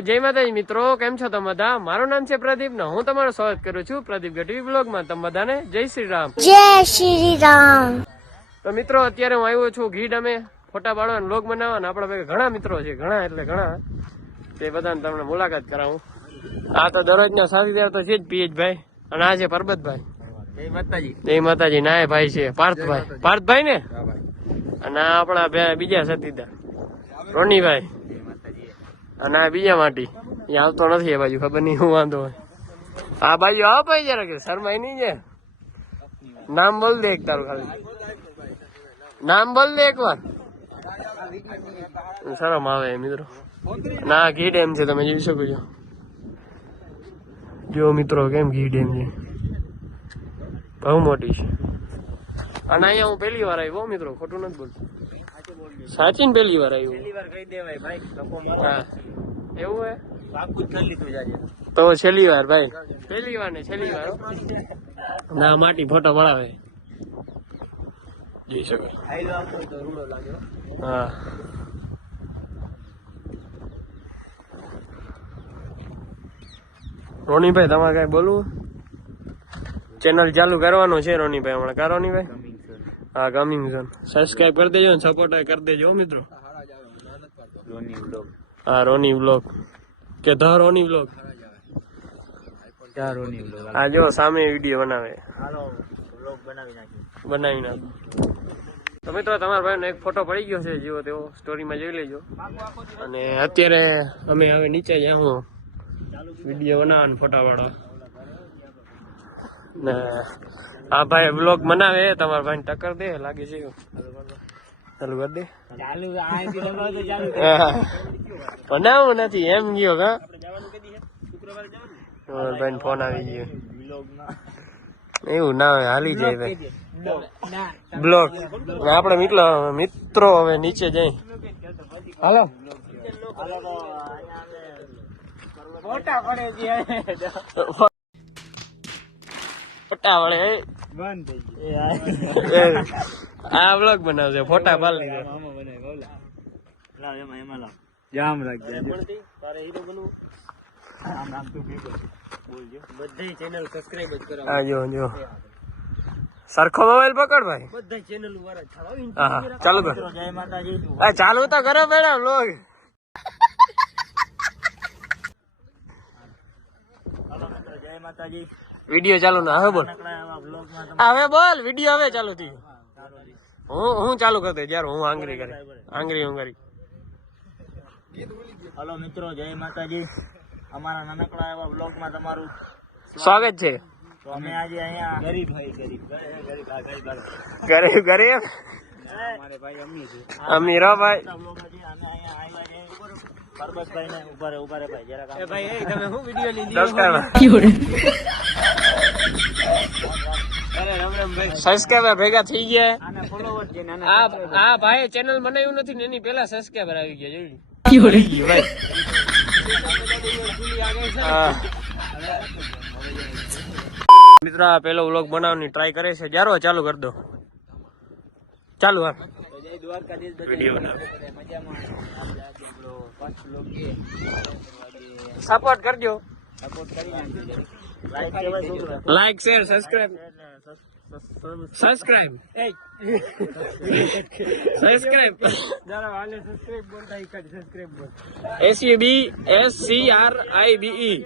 જય માતાજી મિત્રો કેમ છો તમે બધા? મારું નામ છે પ્રદીપ ને હું તમારું સ્વાગત કરું છું પ્રદીપ ગઢવી બ્લોગમાં. તમે બધાને જય શ્રી રામ. જય શ્રી રામ. તો મિત્રો અત્યારે હું આવ્યો છું ઘી ડમે ફોટા પાડવા બ્લોગ બનાવવા ને આપણા ભેગા ઘણા મિત્રો છે ઘણા એટલે ઘણા. તે બધાને તમને મુલાકાત કરાવું. આ તો દરરોજના સાથીદાર તો છે જ પિયજભાઈ અને આ છે પરબતભાઈ. જય માતાજી. જય માતાજી ના ભાઈ છે પાર્થભાઈ. પાર્થભાઈ ને? અને આ આપણા બે- બીજા સાથીદાર રોનીભાઈ. અને આ બીજા માટી. એ આવતો નથી એ બાજુ, ખબર નહીં, હું વાંધો હોય. આ બાજુ આવો ભાઈ જરા કે, શરમાઈ નહીં છે નામ બોલ દે એક તારું ખાલી. નામ બોલ દે એક વાર. શરમ આવે મિત્રો. ના, ઘી ડેમ છે, તમે જોઈ શકો છો. જો મિત્રો, કેમ ઘી ડેમ છે? બહુ મોટી છે. અને અહીંયા હું પહેલી વાર આવી બહુ મિત્રો, ખોટું નથી બોલતું. સાચી ને પહેલી વાર આવ્યું. પહેલી વાર કહી દેવાય ભાઈ લોકો હા. એવું હે પાકું જ કરી લીધું જાજે તો છેલ્લી વાર ભાઈ. પહેલી વાર ને છેલ્લી વાર ના માટી ફોટો પડાવે. જોઈ શકો આયલો આપો તો રૂડો લાગ્યો હો. રોનીભાઈ તમારે કઈ બોલવું? ચેનલ ચાલુ કરવાનું છે રોનીભાઈ હમણાં. કા રોનીભાઈ? હા કમિંગ મિશન સબસ્ક્રાઇબ કરી દેજો ને સપોર્ટ કરી દેજો મિત્રો. રોની વ્લોગ હા રોની વ્લોગ કે ધ રોની વ્લોગ આ જો સામે વીડિયો બનાવે. બનાવી નાખો. તો મિત્રો તમારા ભાઈનો એક ફોટો પડી ગયો છે જેવો તેવો સ્ટોરીમાં જોઈ લેજો. અને અત્યારે અમે હવે નીચે જાઉં વીડિયો બનાવવાનો ફોટા પાડવા ને આ ભાઈ બ્લોગ મનાવે તમારા ભાઈને ટક્કર દે લાગે છે ચાલુ કરી દે. બનાવવું નથી એમ ગયો કા. ભાઈને ફોન આવી ગયો. એવું ના હોય હાલી જાય ભાઈ. બ્લોક આપણે મિત્રો મિત્રો હવે નીચે જઈ. હાલો. ફોટા પડે ફોટા વળે બંધ થઈ ગયું. આ બ્લોગ બનાવશે ફોટા પાલ લીધે લાવ એમાં એમાં લાવ. જામ રાખજે તારે હીરો બનવું? આમ આમ તું ભેગો બોલજો. બધાય ચેનલ સબસ્ક્રાઇબ જ કરાવો. આ જો જો. સરખો મોબાઈલ પકડ ભાઈ. બધાય ચેનલ વાળા ચાલુ કર. જય માતાજી. ચાલુ તો કરો મેડમ બ્લોગ હાલો મિત્રો જય માતાજી. વીડિયો ચાલુ ના હવે બોલ. હવે બોલ વીડિયો હવે ચાલુ થઈ હું હું ચાલુ કરી દે જ્યારે હું આંગળી કરી. આંગળી હું કરી હાલો મિત્રો જય માતાજી. અમારા નાનકડા એવા બ્લોગમાં તમારું સ્વાગત. છે. તો અમે આજે અહીંયા ગરીબ ભાઈ ગરીબ. ગરીબ ગરીબ આ. ઘરે ઘરે અમારે ભાઈ અમી છે. અમીરો ભાઈ. અમે અહીંયા આવ્યા છે પરબતભાઈ ને ઊભા રે ઊભા રે ભાઈ જરાક આમ. ભાઈ તમે શું વીડિયો લીધી સબસ્ક્રાઈબર ભેગા થઈ ગયા. આના follower છે નાના આ આ ભાઈ ચેનલ બનાવ્યું નથી ને એની પેલા સબસ્ક્રાઈબર આવી ગયા જોઈ ભાઈ. હા. મિત્રો આ પેલો વ્લોગ બનાવવાની ટ્રાય કરે છે. જારો ચાલુ કરી દો. ચાલુ હા તો જય દ્વારકાધીશ બધા વીડિયો સપોર્ટ કરજો. સપોર્ટ કરી. Like share subscribe subscribe subscribe જરા વાલે સબસ્ક્રાઇબ બોલતા ઈ કાઢ, સબસ્ક્રાઇબ બોલ. S U B S C R I B E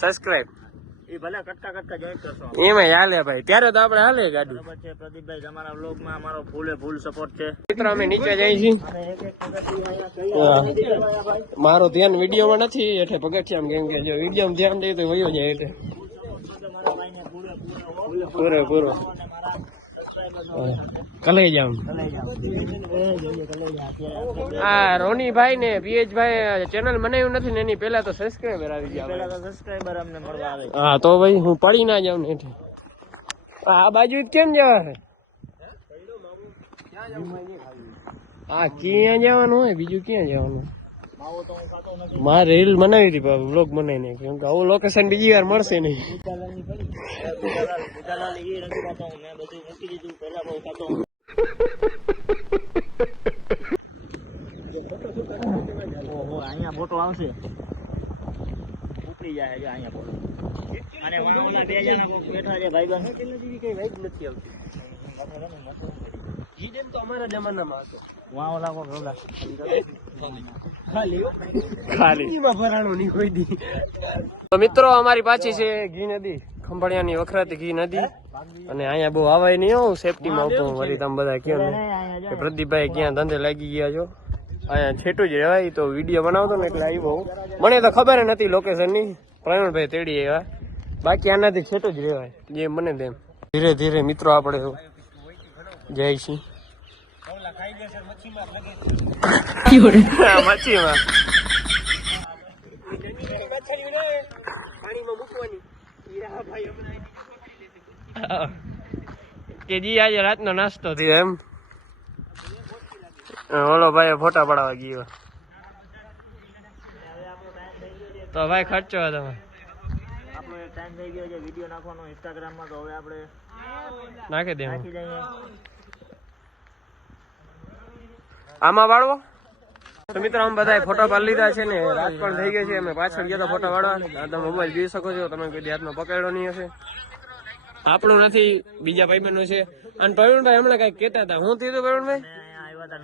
subscribe ઈ ભલે કટકા કટકા join કરશો. એમાં હાલે ભાઈ. ત્યારે તો આપણે હાલે ગાડી. બરાબર છે પ્રદીપભાઈ તમારા માં અમારો ફૂલે ફૂલ સપોર્ટ છે. મિત્રો અમે નીચે જઈએ છીએ. મારું ધ્યાન વિડીયોમાં નથી એટલે પગથિયામાં કેમ કે જો વિડીયોમાં ધ્યાન દઈએ તો વયો જાય એટલે. પૂરે પૂરે આ રોનીભાઈ ને પીએચભાઈ ચેનલ બનાવ્યું નથી ને એની પહેલા તો સબસ્ક્રાઈબર આવી ગયા પેલા અમને મળવા આવે હા તો ભાઈ હું પડી ના જાઉં ને આ બાજુ કેમ જવા છે? હા ક્યાં જવાનું હોય? બીજું ક્યાં જવાનું? મારે રીલ બનાવી હતી બ્લોગ બનાવી નહીં કેમ કે આવું લોકેશન બીજી વાર મળશે નહીં. અહીંયા ફોટો આવશે ઉપડી જાય અહીંયા ફોટો અને વાળા બે જણા બેઠા છે ભાઈબંધ કઈ વાઈબ નથી આવતી ઈ ડેમ તો અમારા જમાનામાં હતો. વાં ઓલા કોક ઓલા ખાલી તો મિત્રો અમારી પાછી છે ઘી નદી. ખંભાળિયાની વખરાતી ઘી નદી. અને અહીંયા બહુ આવાય નહીં હું. સેફટીમાં આવતો હું વળી તમે બધા કહો ને પ્રદીપભાઈ ક્યાં ધંધે લાગી ગયા છો? અહીંયા છેટું જ રહેવાય. તો વીડિયો બનાવતો ને એટલે આવ્યો મને તો ખબર નથી લોકેશનની પ્રવીણભાઈ તેડી એવા બાકી આનાથી છેટું જ રહેવાય. જે મને તેમ. ધીરે ધીરે મિત્રો આપણે જય છીએ મચ્છીમાં કે જી આજે રાતનો નાસ્તો થયો એમ. ઓલો ભાઈ ફોટા પડાવવા ગયો. તો ભાઈ ખર્ચો તમે આપણો ટાઈમ થઈ ગયો છે વીડિયો નાખવાનો ઇન્સ્ટાગ્રામમાં તો હવે આપણે નાખી દે નાખી દઈએ. આમાં વાળવો? તો મિત્રો આમ બધા ફોટો પાડી લીધા છે ને, રાત પણ થઈ ગઈ છે, અમે પાછળ ગયા ફોટો વાળવા. તમે મોબાઈલ જોઈ શકો છો, તમે કોઈ હાથમાં પકડ્યો નહીં હશે. આપણું નથી, બીજા ભાઈબંધો છે. અને પ્રવીણભાઈ હમણાં કઈ કહેતા હતા. હું થયું પ્રવીણભાઈ અમે હતા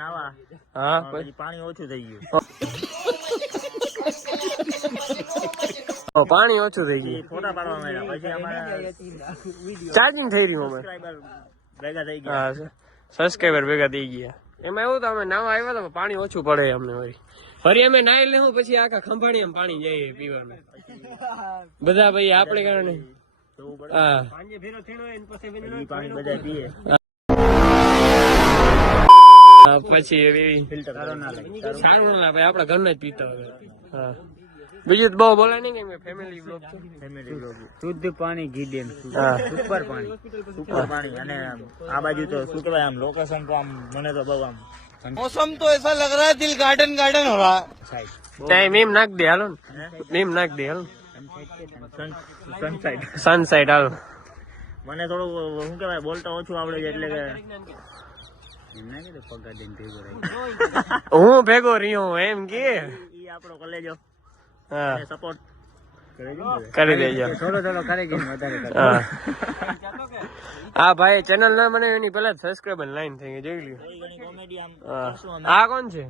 હા પાણી ઓછું થઈ ગયું પાણી ઓછું થઈ ગયું. ચાર્જિંગ થઈ રહ્યું અમે ભેગા થઈ સબસ્ક્રાઈબર ભેગા થઈ ગયા. એમાં એવું તો અમે નાવા આવ્યા તો પાણી ઓછું પડે અમને વળી. ફરી અમે નાઈ લેવું પછી આખા ખંભાળી એમ પાણી જઈએ પીવાનું. બધા ભાઈ આપણે કારણે હા. પછી એવી ના લાગે સારું ના ભાઈ આપડા ઘરના જ પીતા હવે હા. બીજું બહુ બોલે નહીં કે ફેમિલી વ્લોગ છે ફેમિલી વ્લોગ શુદ્ધ પાણી ઘી સુપર પાણી. સુપર પાણી. અને આ બાજુ તો શું કહેવાય આમ. લોકેશન તો આમ મને તો બહુ આમ મોસમ તો એસા લગ રહા દિલ ગાર્ડન ગાર્ડન હો રહા ટાઈમ એમ નાખ દે હાલો એમ નાખ દે હાલો સનસાઇડ સનસાઇડ હાલો. મને થોડું શું કહેવાય બોલતા ઓછું આવડે છે એટલે કે હું ભેગો રહ્યો એમ કે. આપણો કલેજો હા. સપોર્ટ કરી દેજો. થોડો થોડો કરે કે વધારે હા. હા ભાઈ ચેનલ ના મને એની પેલા સબસ્ક્રાઈબર લાઈન થઈ ગઈ જોઈ લ્યો. આ કોણ છે?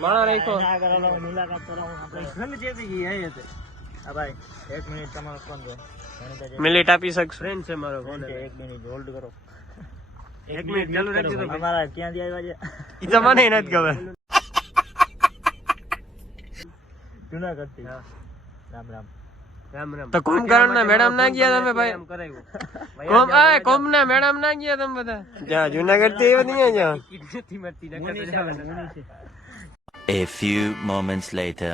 માણા એક મિનિટ તમારો આપી શકશો ફ્રેન્ડ છે મારો ફોન છે એક મિનિટ હોલ્ડ કરો. એક મિનિટ ચાલુ રાખજો તો ક્યાંથી આવ્યા છે? ઈ તો મને નથી ખબર. જુનાગઢથી રામ રામ. તો કુંભકરણ ના મેડમ ના ગયા તમે ભાઈ? કોમ આ કોમ ના મેડમ ના ગયા તમે બધા? જ્યાં જુનાગઢથી એવા નહીં જ્યાં. A few moments later.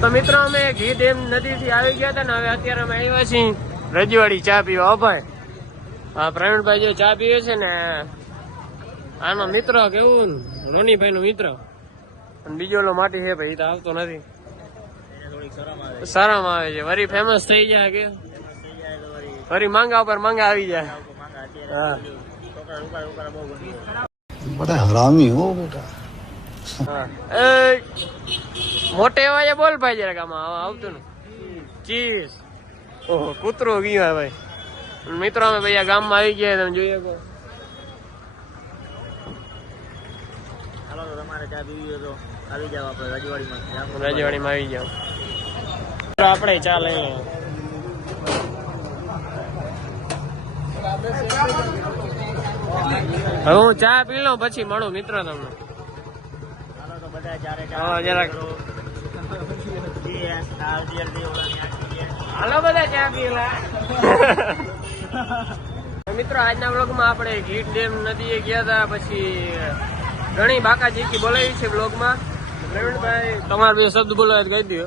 તો મિત્રો અમે ઘી ડેમ નદી થી આવી ગયા હતા ને હવે અત્યારે અમે આવ્યા છીએ રજવાડી ચા પીવા. ભાઈ. હા પ્રવીણભાઈ જે ચા પીવે છે ને આનો મિત્ર કેવું? રોનીભાઈ નો મિત્ર. અને બીજો માટી છે ભાઈ તો આવતો નથી એને થોડીક શરમ આવે સારામાં આવે છે. વરી ફેમસ થઈ જાય કે? વરી માંગા ઉપર માંગા આવી જાય. બધા હરામી હો મોટે બોલ ભાઈ જરાક આમાં આવતું ને. ચીસ. ઓહો કૂતરો ગયો ભાઈ. મિત્રો અમે ભાઈ ગામમાં આવી ગયા તમે જોઈએ કો તમારે ત્યાં બીવી તો આવી જાવ આપણે રજવાડીમાં. રજવાડીમાં આવી જાવ આપણે ચા લઈએ હવે હું ચા પી લઉં, પછી મળું મિત્ર તમને. હાલો બધા ચા પીલા મિત્રો, આજના વ્લોગમાં આપણે ગીટ ડેમ નદીએ ગયા હતા પછી ઘણી બાકા ચીકી બોલાવી છે વ્લોગમાં. પ્રવીણભાઈ, તમારે બે શબ્દ બોલાવે કહી દો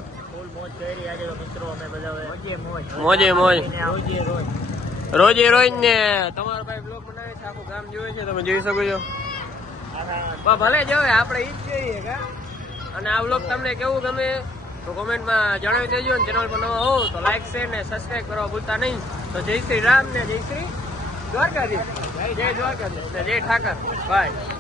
કરી આજે તો મિત્રો અમે બધા મોજે મોજ. મોજે મોજ. ને રોજ રોજે. રોજ ને. તમારો ભાઈ બ્લોગ બનાવે છે આખું ગામ જોવે છે તમે જોઈ શકો છો. ભલે જોવે આપણે ઈ જ જોઈએ કા અને આ વ્લોગ તમને કેવું ગમે તો કોમેન્ટમાં જણાવી દેજો ને ચેનલ પર નવા હો તો લાઈક શેર ને સબસ્ક્રાઈબ કરવા ભૂલતા નહીં. તો જય શ્રી રામ ને જય શ્રી દ્વારકાધીશ. જય દ્વારકાધીશ. જય ઠાકર. બાય